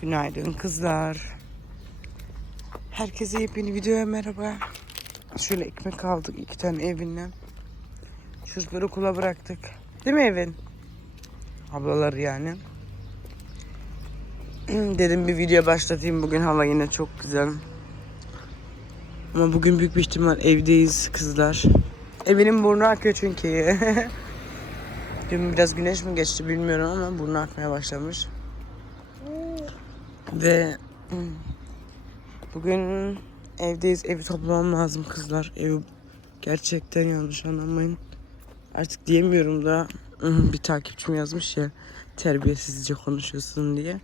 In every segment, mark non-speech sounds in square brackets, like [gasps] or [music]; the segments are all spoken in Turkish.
Günaydın kızlar. Herkese yepyeni videoya merhaba. Şöyle ekmek aldık iki tane evinden. Çocukları okula bıraktık. Değil mi evin? Ablaları yani. [clears throat] Dedim bir video başlatayım. Bugün hava yine çok güzel. Ama bugün büyük bir ihtimal evdeyiz kızlar. Evinin burnu akıyor çünkü. [laughs] Dün biraz güneş mi geçti bilmiyorum ama burnu akmaya başlamış. Ve hmm, bugün evdeyiz. Evi toplamam lazım kızlar. Evi gerçekten yanlış anlamayın. Artık diyemiyorum da hmm, bir takipçim yazmış ya terbiyesizce konuşuyorsun diye.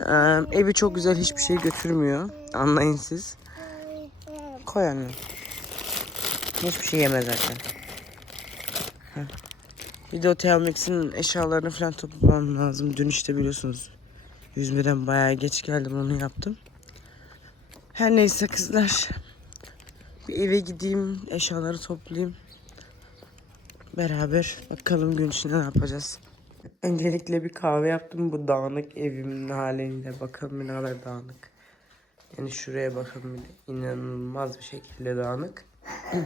Ee, evi çok güzel hiçbir şey götürmüyor. Anlayın siz. Koy anne. Hiçbir şey yemez zaten. Heh. Bir de o Teamix'in eşyalarını falan toplamam lazım. Dün işte biliyorsunuz yüzmeden bayağı geç geldim onu yaptım. Her neyse kızlar. Bir eve gideyim eşyaları toplayayım. Beraber bakalım gün içinde ne yapacağız. Öncelikle bir kahve yaptım bu dağınık evimin halinde. Bakalım ne kadar dağınık. Yani şuraya bakın inanılmaz bir şekilde dağınık. [clears throat]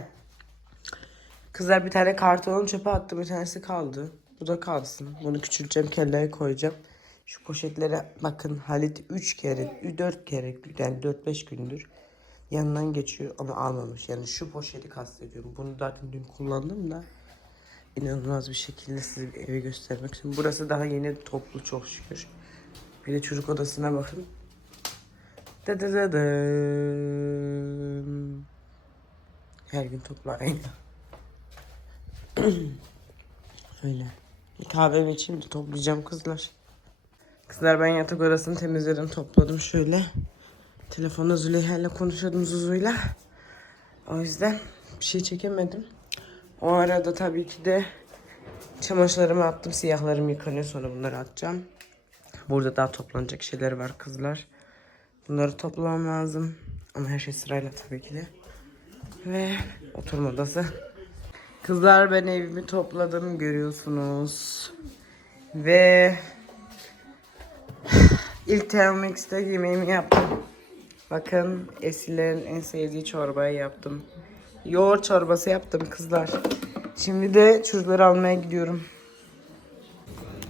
Kızlar bir tane kartonun çöpe attım bir tanesi kaldı. Bu da kalsın. Bunu küçülteceğim kelleye koyacağım. Şu poşetlere bakın Halit 3 kere 4 kere yani 4-5 gündür yanından geçiyor ama almamış. Yani şu poşeti kastediyorum. Bunu zaten dün kullandım da inanılmaz bir şekilde size bir evi göstermek istiyorum. Burası daha yeni toplu çok şükür. Bir de çocuk odasına bakın. Da da da da. Her gün topla aynı. [clears throat] Öyle. Bir kahvemi içeyim de toplayacağım kızlar. Kızlar ben yatak odasını temizledim topladım şöyle. Telefonda Züleyha ile konuşuyordum Zuzu'yla. O yüzden bir şey çekemedim. O arada tabii ki de çamaşırlarımı attım. Siyahlarım yıkanıyor sonra bunları atacağım. Burada daha toplanacak şeyler var kızlar. Bunları toplamam lazım. Ama her şey sırayla tabii ki de. Ve oturma odası. Kızlar ben evimi topladım görüyorsunuz. Ve ilk Thermix'te yemeğimi yaptım. Bakın Esilerin en sevdiği çorbayı yaptım. Yoğurt çorbası yaptım kızlar. Şimdi de çocukları almaya gidiyorum.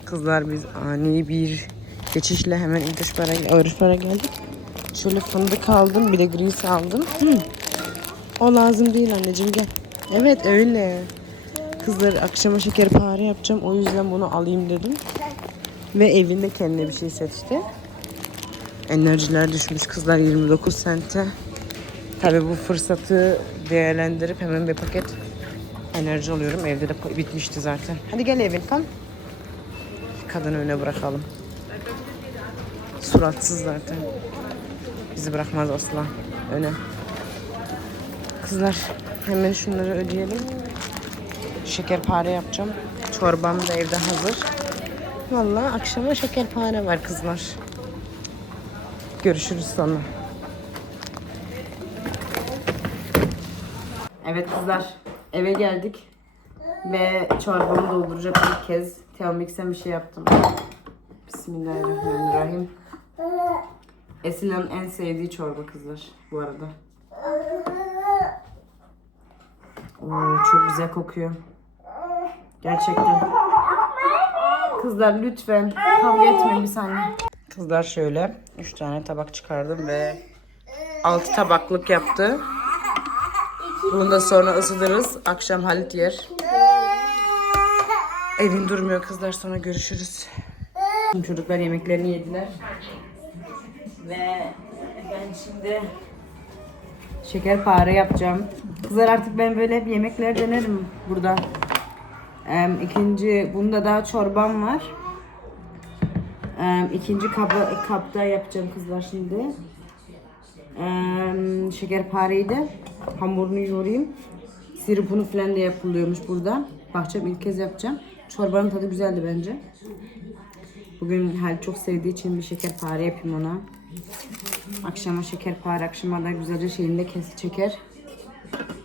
Kızlar biz ani bir geçişle hemen İnteşpar'a Ağrışpar'a geldik. Şöyle fındık aldım bir de gris aldım. Hı. O lazım değil anneciğim gel. Evet öyle. Kızlar akşama şekerpare yapacağım. O yüzden bunu alayım dedim. Ve evinde kendine bir şey seçti. Enerjiler düşmüş kızlar 29 sente. Tabii bu fırsatı değerlendirip hemen bir paket enerji alıyorum. Evde de bitmişti zaten. Hadi gel evin tam. Kadını öne bırakalım. Suratsız zaten. Bizi bırakmaz asla. Öne. Kızlar hemen şunları ödeyelim. Şekerpare yapacağım. Çorbam da evde hazır. Vallahi akşama şekerpare var kızlar. Görüşürüz sonra. Evet kızlar eve geldik ve çorbamı dolduracak ilk kez Teomix'e bir şey yaptım. Bismillahirrahmanirrahim. Esila'nın en sevdiği çorba kızlar bu arada. Oo, çok güzel kokuyor. Gerçekten. Kızlar lütfen kavga etmeyin bir saniye. Kızlar şöyle 3 tane tabak çıkardım ve 6 tabaklık yaptı. Bunu da sonra ısıtırız. Akşam Halit yer. Evin durmuyor kızlar sonra görüşürüz. Çocuklar yemeklerini yediler. Ve ben şimdi şekerpare yapacağım. Kızlar artık ben böyle hep yemekler denerim burada. Ee, ikinci, bunda daha çorbam var. Ee, ikinci kabı, kapta yapacağım kızlar şimdi. Ee, şekerpareyi de hamurunu yoğurayım. Sirupunu falan da yapılıyormuş burada. Bakacağım ilk kez yapacağım. Çorbanın tadı güzeldi bence. Bugün Hal çok sevdiği için bir şekerpare yapayım ona. Akşama şekerpare, akşama da güzelce şeyinde kes çeker.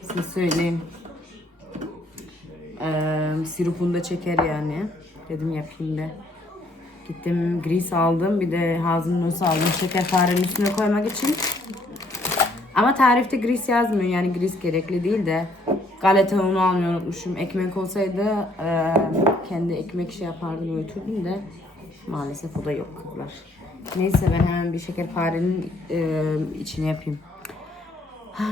Size söyleyeyim. Ee, sirupunu da çeker yani. Dedim yapayım da. Gittim gris aldım. Bir de hazelnut aldım. Şekerparenin üstüne koymak için. Ama tarifte gris yazmıyor. Yani gris gerekli değil de. Galeta unu almayı unutmuşum. Ekmek olsaydı e, kendi ekmek şey yapardım öğütürdüm de. Maalesef o da yok kızlar. Neyse ben hemen bir şekerparenin e, içine yapayım. [sighs]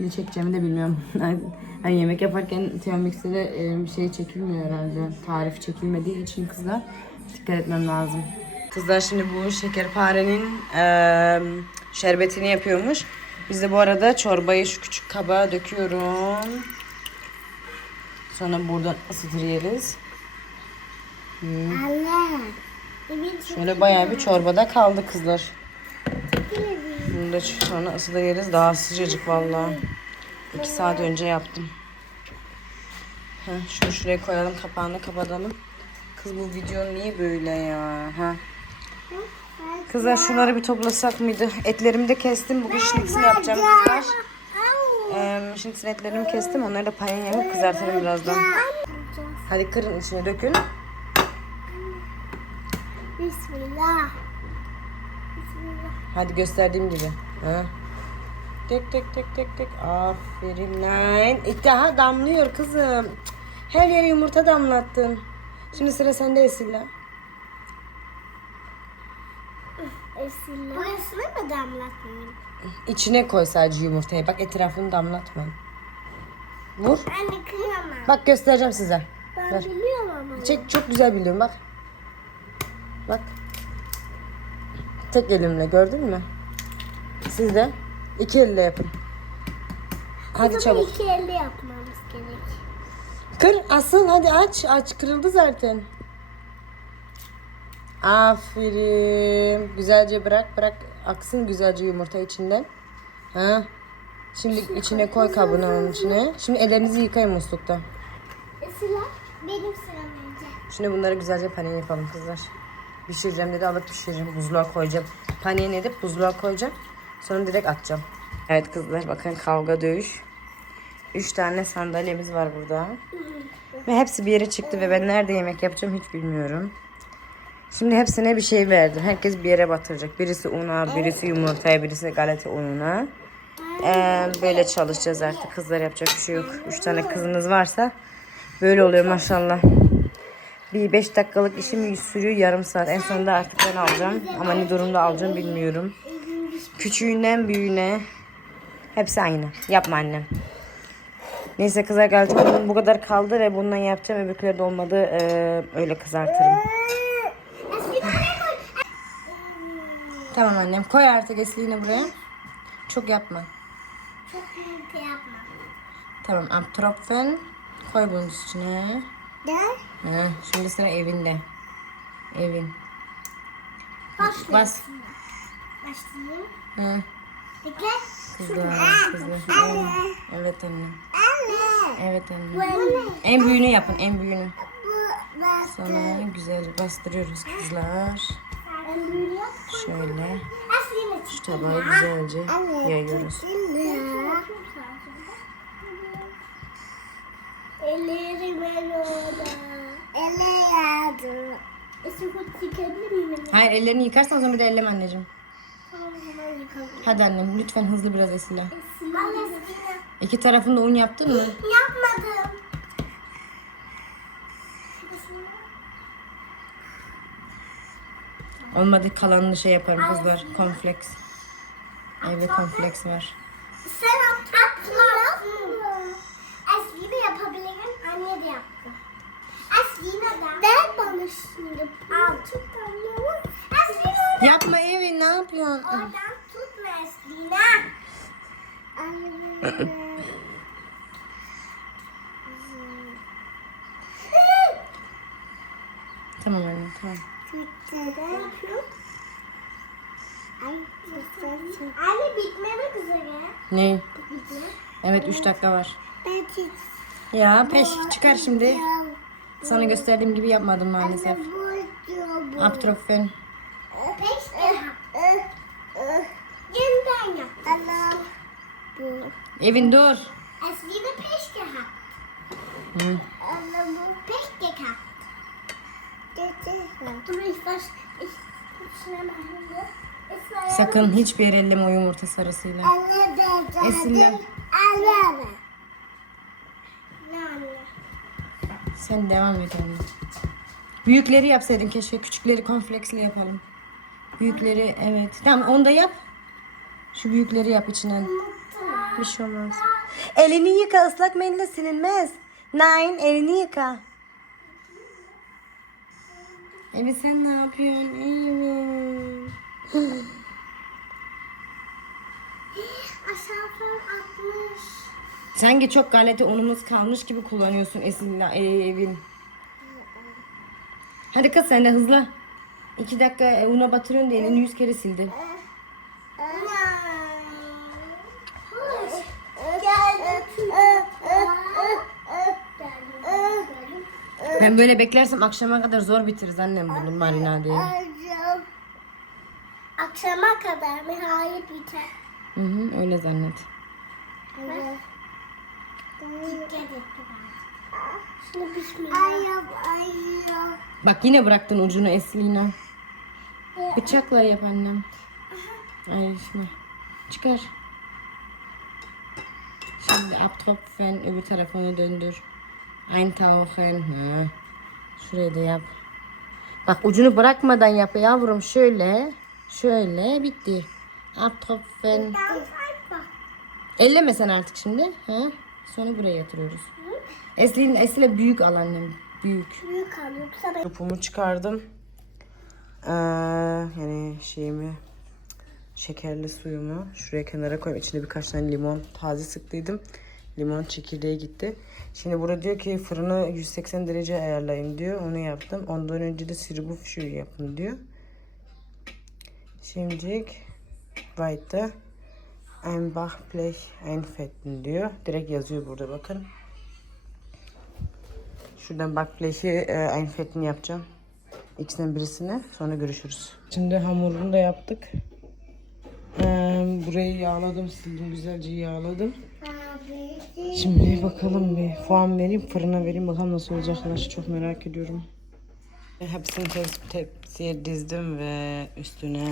Ne çekeceğimi de bilmiyorum. [laughs] hani yemek yaparken Thermomix'te de e, şey çekilmiyor herhalde. Tarif çekilmediği için kızlar dikkat etmem lazım. Kızlar şimdi bu şekerparenin e, şerbetini yapıyormuş. Biz de bu arada çorbayı şu küçük kaba döküyorum. Sonra buradan ısıtır yeriz. Şöyle bayağı bir çorbada kaldı kızlar. Bunu da sonra ısıda yeriz. Daha sıcacık vallahi. İki saat önce yaptım. Heh, şunu şuraya koyalım kapağını kapatalım. Kız bu video niye böyle ya? Ha? Kızlar şunları bir toplasak mıydı? Etlerimi de kestim. Bugün şinitsini yapacağım kızlar. Ee, şinitsin etlerimi kestim. Onları da payın kızartırım birazdan. Hadi kırın içine dökün. Bismillah. Bismillah. Hadi gösterdiğim gibi. Ha. Tek tek tek tek tek. Aferin lan. İlk daha damlıyor kızım. Her yere yumurta damlattın. Şimdi sıra sende Esilla. Bismillah. Burasını mı damlatmayayım? İçine koy sadece yumurtayı. Bak etrafını damlatma. Vur. Anne kıyamam. Bak göstereceğim size. Ben ver. biliyorum ama. Çek çok güzel biliyorum bak. Bak. Tek elimle gördün mü? Siz de iki elle yapın. Hadi çabuk. iki elle yapmamız gerek. Kır asıl hadi aç. Aç kırıldı zaten. Aferin. Güzelce bırak. Bırak aksın güzelce yumurta içinden. Ha. Şimdi içine koy kabını onun içine. Şimdi ellerinizi yıkayın muslukta. Sıra benim sıram önce. Şimdi bunları güzelce panini yapalım kızlar. Pişireceğim dedi alıp pişireceğim. Buzluğa koyacağım. Panini edip buzluğa koyacağım. Sonra direkt atacağım. Evet kızlar bakın kavga dövüş. Üç tane sandalyemiz var burada. Ve hepsi bir yere çıktı ve ben nerede yemek yapacağım hiç bilmiyorum. Şimdi hepsine bir şey verdim. Herkes bir yere batıracak. Birisi una, birisi yumurtaya, birisi galeta ununa. Ee, böyle çalışacağız artık. Kızlar yapacak bir şey yok. Üç tane kızınız varsa böyle oluyor maşallah. Bir beş dakikalık işim sürüyor yarım saat. En sonunda artık ben alacağım. Ama ne durumda alacağım bilmiyorum. Küçüğünden büyüğüne hepsi aynı. Yapma annem. Neyse kızar geldi. Bunun bu kadar kaldı ve bundan yapacağım. Öbürküleri de olmadı. Ee, öyle kızartırım. Tamam annem. Koy artık esliğini buraya. Çok yapma. Çok yapma. Tamam. Aptropfen. Koy bunun üstüne. Gel. Ha, şimdi sıra evinde. Evin. Başla. Bas. Başlayayım. Ha, Bekle. kızlar, kızlar. Evet anne. Evet anne. ne? En büyüğünü yapın, en büyüğünü. Sonra güzelce bastırıyoruz kızlar. Şöyle şu tabağı güzelce yayıyoruz. Ellerim orada. Elle yardım. Hayır ellerini yıkarsan sonra bir de elleme anneciğim. Hadi annem lütfen hızlı biraz Esila. Esin. Ben İki tarafında un yaptın mı? yapmadım. Olmadı kalanını şey yaparım kızlar. Kompleks. Evde kompleks var. Sen atlatma. Esli de yapabilirim. Anne de yaptı. Esli neden? Ver bana şimdi. Al. Yapma Evin ne yapıyorsun? Oradan tutma Esli'ne. Anne. Tamam anne tamam. Ne yapıyorsun? Ay, Anne bitmemek üzere. Ne? Bitme. Evet 3 dakika var. Ben hiç Ya peş çıkar şimdi. Sana gösterdiğim gibi yapmadım maalesef. bu Aptrofen. Peşte. Yeniden yap. Evin dur. Esli de peşte ha. Hı. Sakın hiçbir yere elleme o yumurta sarısıyla. Esinle. Sen devam et anne. Büyükleri yapsaydın keşke. Küçükleri konfleksle yapalım. Büyükleri evet. Tamam onu da yap. Şu büyükleri yap içine. Bir şey olmaz. Elini yıka ıslak mendille silinmez. Nine elini yıka. Evet sen ne yapıyorsun? Evet. [gasps] Aşağı falan atmış. Sanki çok galeta unumuz kalmış gibi kullanıyorsun Esin'le e, evin. Hadi kız sen de hızlı. İki dakika e, una batırıyorsun da elini yüz kere sildin. Ben böyle beklersem akşama kadar zor bitiririz annem bunu marinadeyi. Akşama kadar mı? Hayır biter. Hı hı öyle zannet. Dikkat et. Şimdi bismillah. Ayıp ayıp. Bak yine bıraktın ucunu Eslina. Bıçakla yap annem. Ay şimdi. Çıkar. Şimdi abtropfen öbür tarafını döndür. Eintauchen. Ha. Şurayı da yap. Bak ucunu bırakmadan yap yavrum. Şöyle. Şöyle bitti. Abtropfen. Elleme sen artık şimdi. Ha? Sonra buraya yatırıyoruz. Eslin, Esile büyük al annem. Büyük. Büyük al yoksa ben... Topumu çıkardım. Ee, yani şeyimi şekerli suyumu şuraya kenara koyayım. İçine birkaç tane limon taze sıktıydım. Limon çekirdeği gitti. Şimdi burada diyor ki fırını 180 derece ayarlayın diyor. Onu yaptım. Ondan önce de siribu fişi yapın diyor. Şimdi weiter ein Backblech einfetten diyor. Direkt yazıyor burada bakın. Şuradan backblech'i e, einfetten yapacağım. İkisinden birisini. Sonra görüşürüz. Şimdi hamurunu da yaptık. Ee, burayı yağladım, sildim, güzelce yağladım. Şimdi bakalım bir puan vereyim, fırına vereyim. Bakalım nasıl olacaklar. Çok merak ediyorum. Hepsini tep- tepsiye dizdim ve üstüne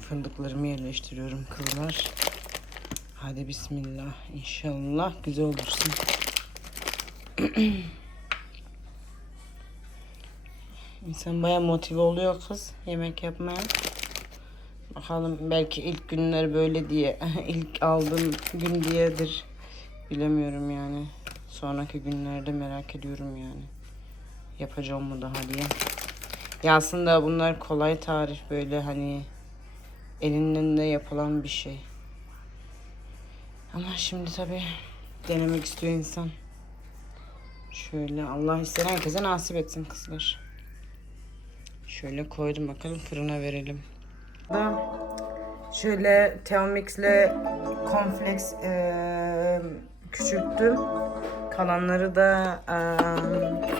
fındıklarımı yerleştiriyorum kızlar. Hadi bismillah. İnşallah güzel olursun. [clears throat] İnsan baya motive oluyor kız yemek yapmaya. Bakalım belki ilk günler böyle diye, [laughs] ilk aldığım gün diyedir. Bilemiyorum yani. Sonraki günlerde merak ediyorum yani. Yapacağım mı daha diye. Ya aslında bunlar kolay tarif böyle hani elinden de yapılan bir şey. Ama şimdi tabii denemek istiyor insan. Şöyle Allah ister herkese nasip etsin kızlar. Şöyle koydum bakalım fırına verelim. Da şöyle Teomix'le Cornflakes eee küçülttüm. Kalanları da eee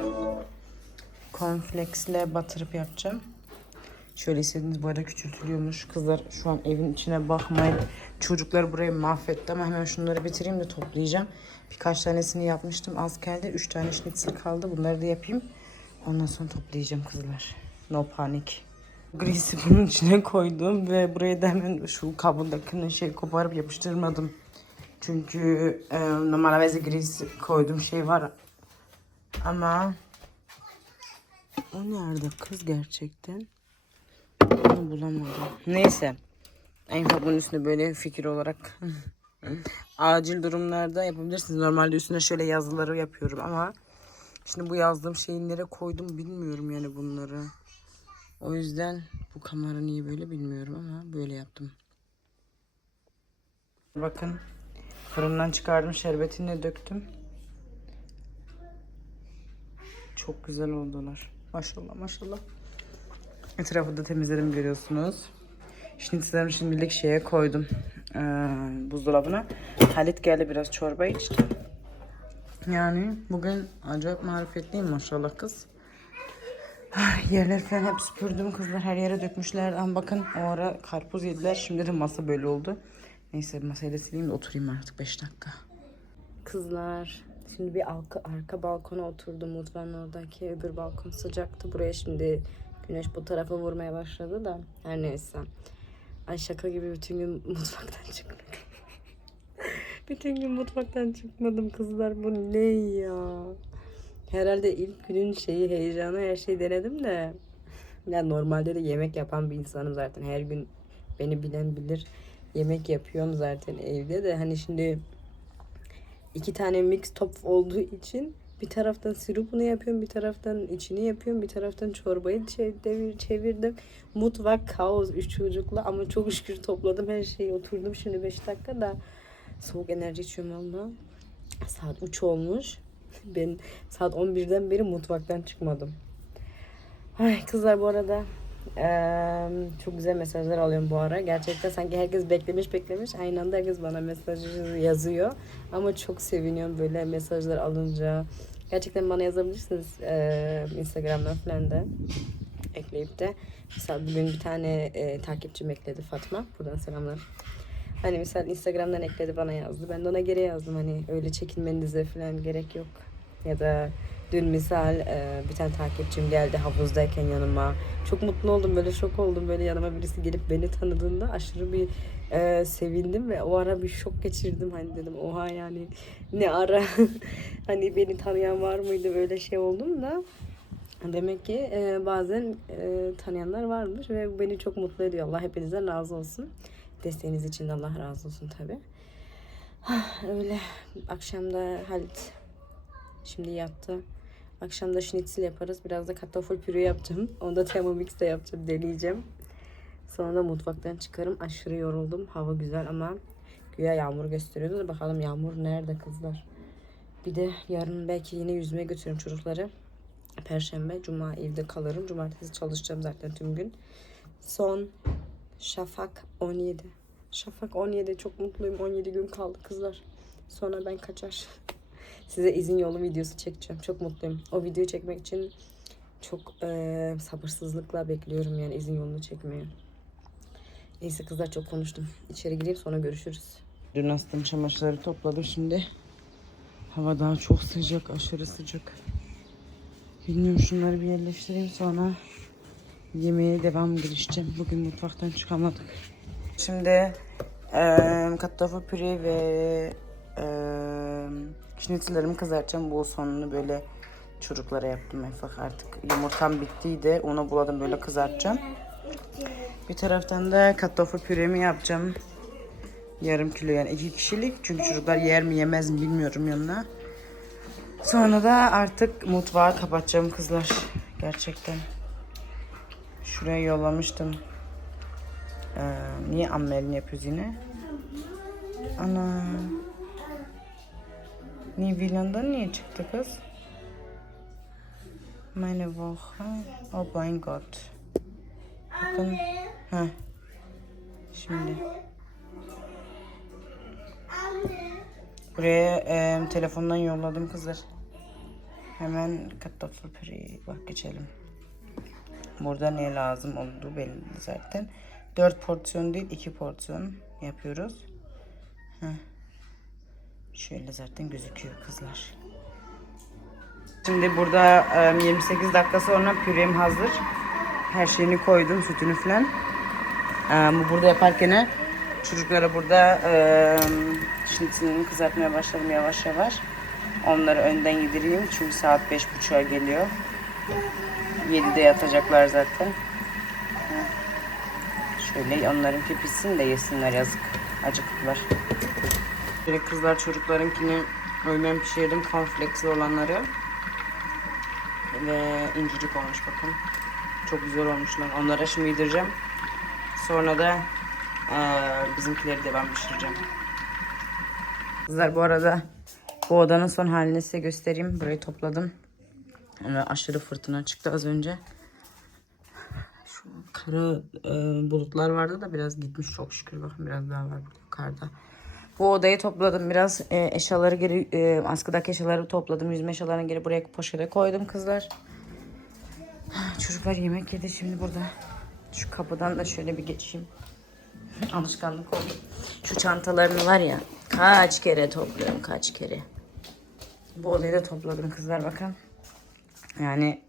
Cornflakes'le batırıp yapacağım. Şöyle istediğiniz bu arada küçültülüyormuş. Kızlar şu an evin içine bakmayın. Çocuklar burayı mahvetti ama hemen şunları bitireyim de toplayacağım. Birkaç tanesini yapmıştım. Az geldi. Üç tane schnitzel kaldı. Bunları da yapayım. Ondan sonra toplayacağım kızlar. No panik. Grisi bunun içine koydum ve buraya da hemen şu kabuğundakini şey koparıp yapıştırmadım. Çünkü e, normalde gris koydum şey var. Ama o nerede kız gerçekten? Onu bulamadım. Neyse. En bunun üstüne böyle fikir olarak [laughs] acil durumlarda yapabilirsiniz. Normalde üstüne şöyle yazıları yapıyorum ama şimdi bu yazdığım şeyi nereye koydum bilmiyorum yani bunları. O yüzden bu kamera niye böyle bilmiyorum ama böyle yaptım. Bakın fırından çıkardım şerbetini döktüm. Çok güzel oldular. Maşallah maşallah. Etrafı da temizledim görüyorsunuz. Şnitzellerimi şimdilik şeye koydum. Ee, buzdolabına. Halit geldi biraz çorba içti. Yani bugün acayip marifetliyim maşallah kız. Ah, Yerler falan hep süpürdüm kızlar her yere dökmüşler. Ama bakın o ara karpuz yediler. Şimdi de masa böyle oldu. Neyse masayı da sileyim de oturayım artık 5 dakika. Kızlar Şimdi bir arka, arka balkona oturdum mutfağın oradaki öbür balkon sıcaktı. Buraya şimdi güneş bu tarafa vurmaya başladı da her neyse. Ay şaka gibi bütün gün [laughs] mutfaktan çıkmadım. [laughs] bütün gün mutfaktan çıkmadım kızlar bu ne ya? Herhalde ilk günün şeyi heyecanı her şeyi denedim de. Ya normalde de yemek yapan bir insanım zaten. Her gün beni bilen bilir. Yemek yapıyorum zaten evde de. Hani şimdi iki tane mix top olduğu için bir taraftan sirupunu yapıyorum, bir taraftan içini yapıyorum, bir taraftan çorbayı çe- devir, çevirdim. Mutfak kaos üç çocukla ama çok şükür topladım her şeyi. Oturdum şimdi 5 dakika da soğuk enerji içiyorum valla. Saat 3 olmuş. [laughs] Ben saat 11'den beri mutfaktan çıkmadım. Ay kızlar bu arada eee, çok güzel mesajlar alıyorum bu ara. Gerçekten sanki herkes beklemiş beklemiş. Aynı anda herkes bana mesaj yazıyor. Ama çok seviniyorum böyle mesajlar alınca. Gerçekten bana yazabilirsiniz eee, Instagram'dan falan da ekleyip de. Mesela bugün bir tane eee, takipçim ekledi Fatma. Buradan selamlar. Hani mesela Instagram'dan ekledi bana yazdı. Ben de ona geri yazdım. Hani öyle çekinmenize falan gerek yok. Ya da dün misal e, bir tane takipçim geldi havuzdayken yanıma. Çok mutlu oldum böyle şok oldum. Böyle yanıma birisi gelip beni tanıdığında aşırı bir e, sevindim ve o ara bir şok geçirdim. Hani dedim oha yani ne ara? [laughs] Hani beni tanıyan var mıydı? Böyle şey oldum da. Demek ki e, bazen e, tanıyanlar varmış ve beni çok mutlu ediyor. Allah hepinizden razı olsun desteğiniz için Allah razı olsun tabi öyle akşamda Halit Şimdi yattı. Akşam da schnitzel yaparız. Biraz da kartoffel püre yapacağım. Onu da Thermomix'te yapacağım. Deneyeceğim. Sonra da mutfaktan çıkarım. Aşırı yoruldum. Hava güzel ama güya yağmur gösteriyordu da bakalım yağmur nerede kızlar. Bir de yarın belki yine yüzmeye götürürüm çocukları. Perşembe, cuma evde kalırım. Cumartesi çalışacağım zaten tüm gün. Son Şafak 17. Şafak 17 çok mutluyum. 17 gün kaldı kızlar. Sonra ben kaçar. [laughs] Size izin yolu videosu çekeceğim. Çok mutluyum. O videoyu çekmek için çok eee, sabırsızlıkla bekliyorum yani izin yolunu çekmeyi. Neyse kızlar çok konuştum. İçeri gireyim sonra görüşürüz. Dün astım çamaşırları topladım şimdi. Hava daha çok sıcak, aşırı sıcak. Bilmiyorum şunları bir yerleştireyim sonra yemeğe devam girişeceğim. Bugün mutfaktan çıkamadık. Şimdi eee kartoffel püre ve eee schnitzellerimi kızartacağım. Bu sonunu böyle çocuklara yaptım ufak artık. Yumurtam bittiydi. Onu buladım böyle kızartacağım. Bir taraftan da kartoffel püremi yapacağım. Yarım kilo yani iki kişilik. Çünkü çocuklar yer mi yemez mi bilmiyorum yanına. Sonra da artık mutfağı kapatacağım kızlar. Gerçekten. Şuraya yollamıştım. Ee, niye ammelini yapıyoruz yine? Ana. Niye Vilan'dan niye çıktı kız? Meine Woche. Oh mein Gott. Bakın. Heh. Şimdi. Buraya e, telefondan yolladım kızlar. Hemen kartoffel püreyi bak geçelim. Burada ne lazım olduğu belli zaten. 4 porsiyon değil 2 porsiyon yapıyoruz. Heh. Şöyle zaten gözüküyor kızlar. Şimdi burada e, 28 dakika sonra pürem hazır. Her şeyini koydum, sütünü falan. Bu burada yaparken çocuklara burada schnitzelini kızartmaya başladım yavaş yavaş. Onları önden yedireyim çünkü saat 5.30'a geliyor. 7'de yatacaklar zaten. Şöyle onlarınki pişsin de yesinler yazık. Acıktılar. Böyle kızlar çocuklarınkini öğmen pişirdim. Konfleksli olanları. Ve incecik olmuş bakın. Çok güzel olmuşlar. Onlara şimdi yedireceğim. Sonra da eee, bizimkileri de ben pişireceğim. Kızlar bu arada bu odanın son halini size göstereyim. Burayı topladım. Ama aşırı fırtına çıktı az önce. Şu kara e, bulutlar vardı da biraz gitmiş çok şükür. Bakın biraz daha var burada yukarıda. Bu odayı topladım biraz. E, eşyaları geri, e, askıdaki eşyaları topladım. Yüzme eşyalarını geri buraya poşete koydum kızlar. Çocuklar yemek yedi şimdi burada. Şu kapıdan da şöyle bir geçeyim. Alışkanlık oldu. Şu çantalarını var ya kaç kere topluyorum kaç kere. Bu odayı da topladım kızlar bakın. Yani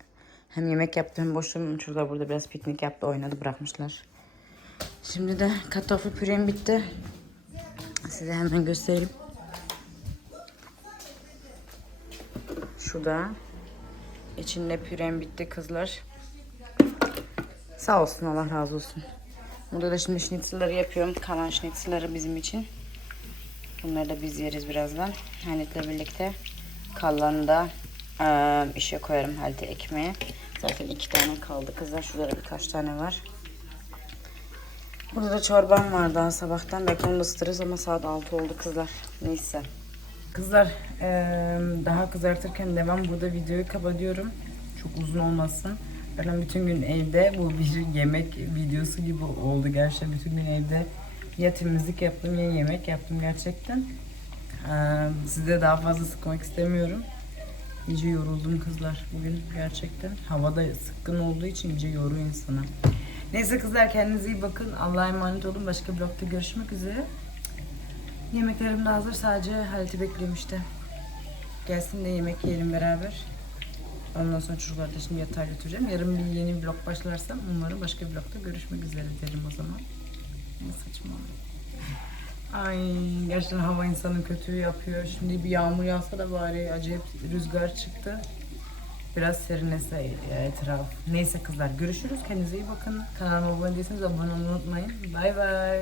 hem yemek yaptı hem boşluğum çocuklar burada biraz piknik yaptı oynadı bırakmışlar. Şimdi de kartoffel pürem bitti. Size hemen göstereyim. Şurada. İçinde pürem bitti kızlar. Sağ olsun Allah razı olsun. Burada da şimdi schnitzelleri yapıyorum. Kalan schnitzelleri bizim için. Bunları da biz yeriz birazdan. Halit'le birlikte. Kalanını da eee, işe koyarım Halit'e ekmeğe. Zaten iki tane kaldı kızlar. Şurada da birkaç tane var. Burada da çorbam var daha sabahtan. Belki onu ısıtırız ama saat 6 oldu kızlar. Neyse. Kızlar eee, daha kızartırken devam. Burada videoyu kapatıyorum. Çok uzun olmasın. Ben bütün gün evde bu bir yemek videosu gibi oldu gerçekten. Bütün gün evde ya temizlik yaptım ya yemek yaptım gerçekten. Eee size daha fazla sıkmak istemiyorum. İyice yoruldum kızlar bugün gerçekten. Havada sıkkın olduğu için iyice yoruyor insanı. Neyse kızlar kendinize iyi bakın. Allah'a emanet olun. Başka blogda görüşmek üzere. Yemeklerim de hazır. Sadece Halit'i bekliyorum işte. Gelsin de yemek yiyelim beraber. Ondan sonra çocukları da şimdi yatağa götüreceğim. Yarın bir yeni vlog başlarsam umarım başka bir vlogda görüşmek üzere derim o zaman. Ne saçma. Ay gerçekten hava insanı kötü yapıyor. Şimdi bir yağmur yağsa da bari acayip rüzgar çıktı. Biraz serinlese etraf. Neyse kızlar görüşürüz. Kendinize iyi bakın. Kanalıma abone değilseniz abone olmayı unutmayın. Bay bay.